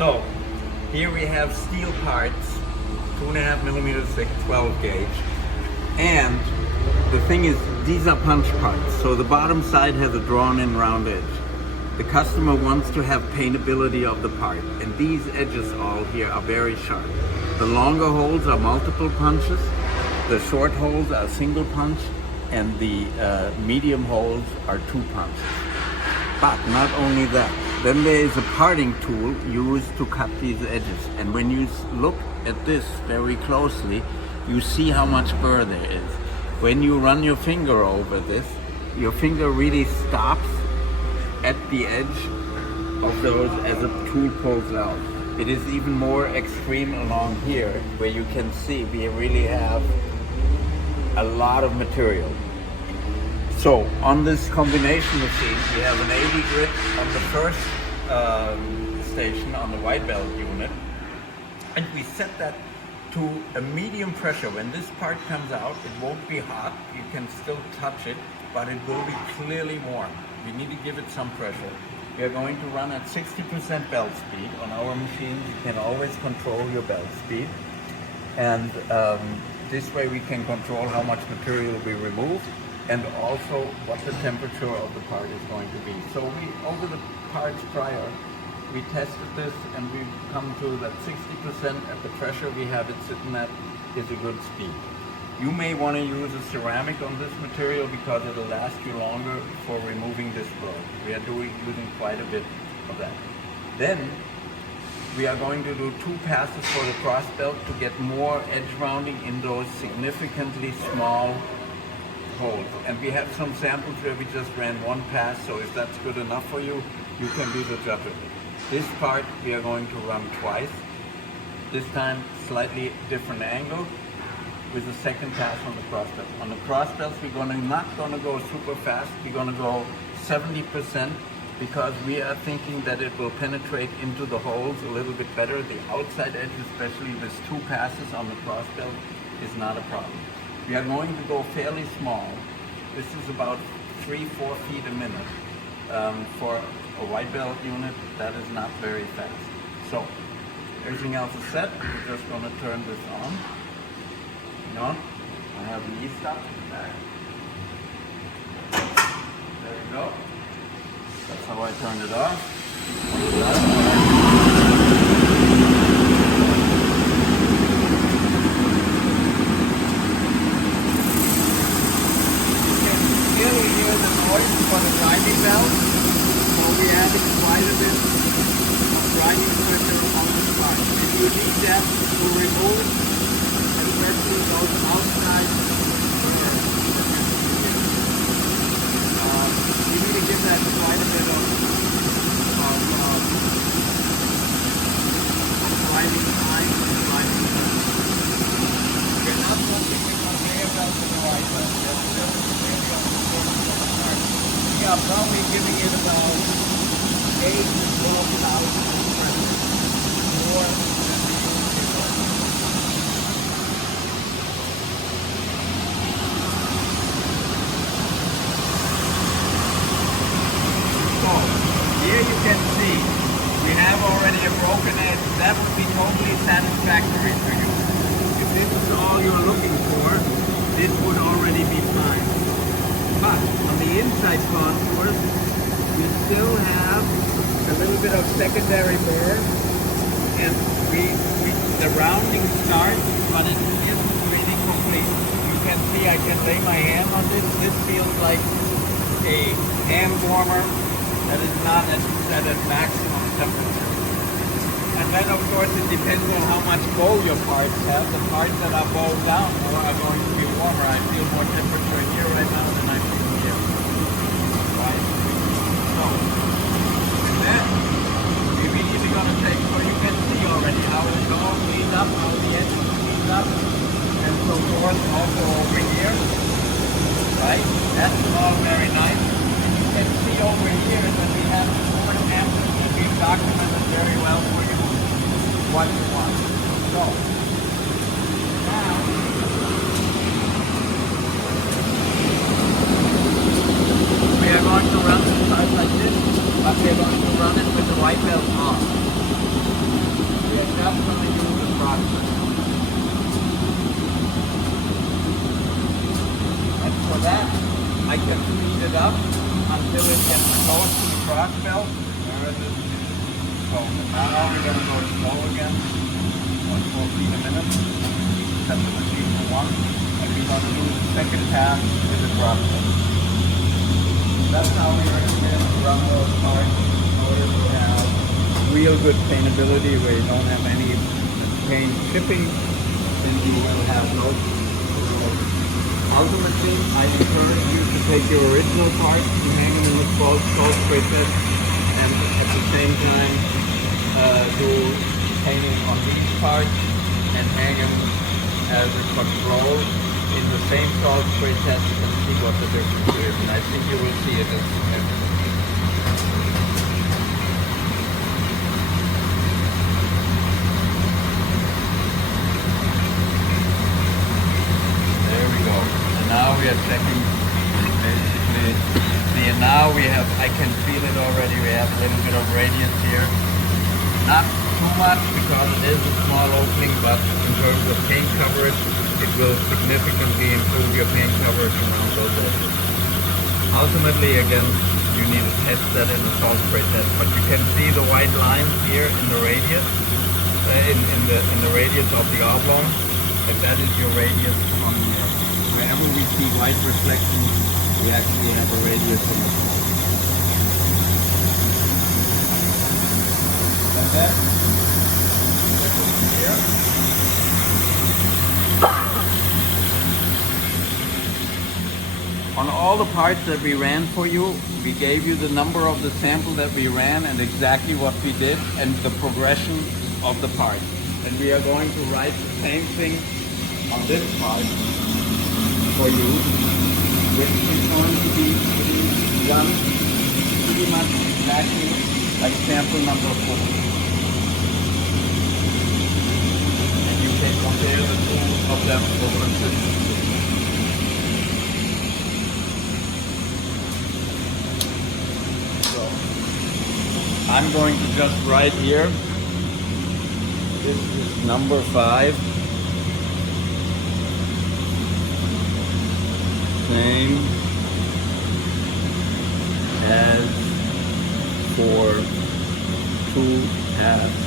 So here we have steel parts, 2.5 millimeters thick, 12 gauge. And the thing is, these are punch parts. So the bottom side has a drawn in round edge. The customer wants to have paintability of the part. And these edges all here are very sharp. The longer holes are multiple punches. The short holes are single punch. And the medium holes are 2 punches. But not only that, then there is a parting tool used to cut these edges. And when you look at this very closely, you see how much burr there is. When you run your finger over this, your finger really stops at the edge of those as a tool pulls out. It is even more extreme along here, where you can see we really have a lot of material. So on this combination machine, we have an 80 grit on the first station on the white belt unit, and we set that to a medium pressure. When this part comes out, it won't be hot, you can still touch it, but it will be clearly warm. You need to give it some pressure. We are going to run at 60% belt speed. On our machines, you can always control your belt speed, and this way we can control how much material we remove and also what the temperature of the part is going to be. So over the parts prior, we tested this and we've come to that 60% at the pressure we have it sitting at is a good speed. You may want to use a ceramic on this material because it'll last you longer for removing this burr. We are using quite a bit of that. Then we are going to do 2 passes for the cross belt to get more edge rounding in those significantly small holes. And we have some samples where we just ran 1 pass, so if that's good enough for you, you can be the judge of it. This part we are going to run twice, this time slightly different angle with a second pass on the cross belt. On the cross belts we're not going to go super fast, we're going to go 70% because we are thinking that it will penetrate into the holes a little bit better. The outside edge, especially this 2 passes on the cross belt, is not a problem. We are going to go fairly small. This is about 3-4 feet a minute. For a white belt unit, that is not very fast. So, everything else is set. We're just going to turn this on. I have the e-stop in the back. There you go. That's how I turned it off. For the driving belt, so we added quite a bit of driving pressure on the spine. If you need that to remove, especially those outside burrs, you need to give that quite a bit of driving time and driving pressure. We're not looking at conveyor belt to the right belt. That's just really on the part. We are probably giving it about 8 to 12,000 pressure more than we used before. So here you can see we have already a broken edge. That would be totally satisfactory to you. If this is all you're looking for, this would already be fine. But on the inside contours, we still have a little bit of secondary burr, and the rounding starts, but it isn't really complete. You can see I can lay my hand on this. This feels like a hand warmer that is not set at maximum temperature. And then of course it depends on how much bow your parts have. The parts that are bowed down are going to be warmer. I feel more temperature in here right now than I feel here. Right? So, and then we're immediately going to take, so you can see already how it's all cleaned up, how the edge is cleaned up, and so forth, also over here. Right? That's all very nice. And you can see over here that we have before and after. We've documented very well for you what you want. So, now, we are going to run the part like this, but we are going to run it with the white belt on. I can speed it up until it gets close to the cross belt. Where is it? So now we're going to go slow again, 1 feet a minute. Set the machine to 1, and we're going to do the second pass with the cross belt. That's how we're going to run those parts in order to have real good paintability where you don't have any paint chipping, and you will have no. Ultimately, I encourage you to take your original parts and hang them in the salt spray test, and at the same time do painting on these parts and hang them as a control in the same salt spray test and see what the difference is. And I think you will see it as significant. Now we are checking basically, see, and now we have, I can feel it already, we have a little bit of radius here. Not too much because it is a small opening, but in terms of paint coverage, it will significantly improve your paint coverage around those openings. Ultimately, again, you need to test that in the salt spray test, but you can see the white lines here in the radius, in the radius of the oblong. If that is your radius on here. Wherever we see white reflections, we actually have a radius in the salt. Like that. Here. On all the parts that we ran for you, we gave you the number of the sample that we ran and exactly what we did and the progression of the part. And we are going to write the same thing on this part for you, which is going to be done pretty much exactly like sample number 4. And you can compare the two of them for consistency. So I'm going to just write here, this is number 5. Same as for 2 halves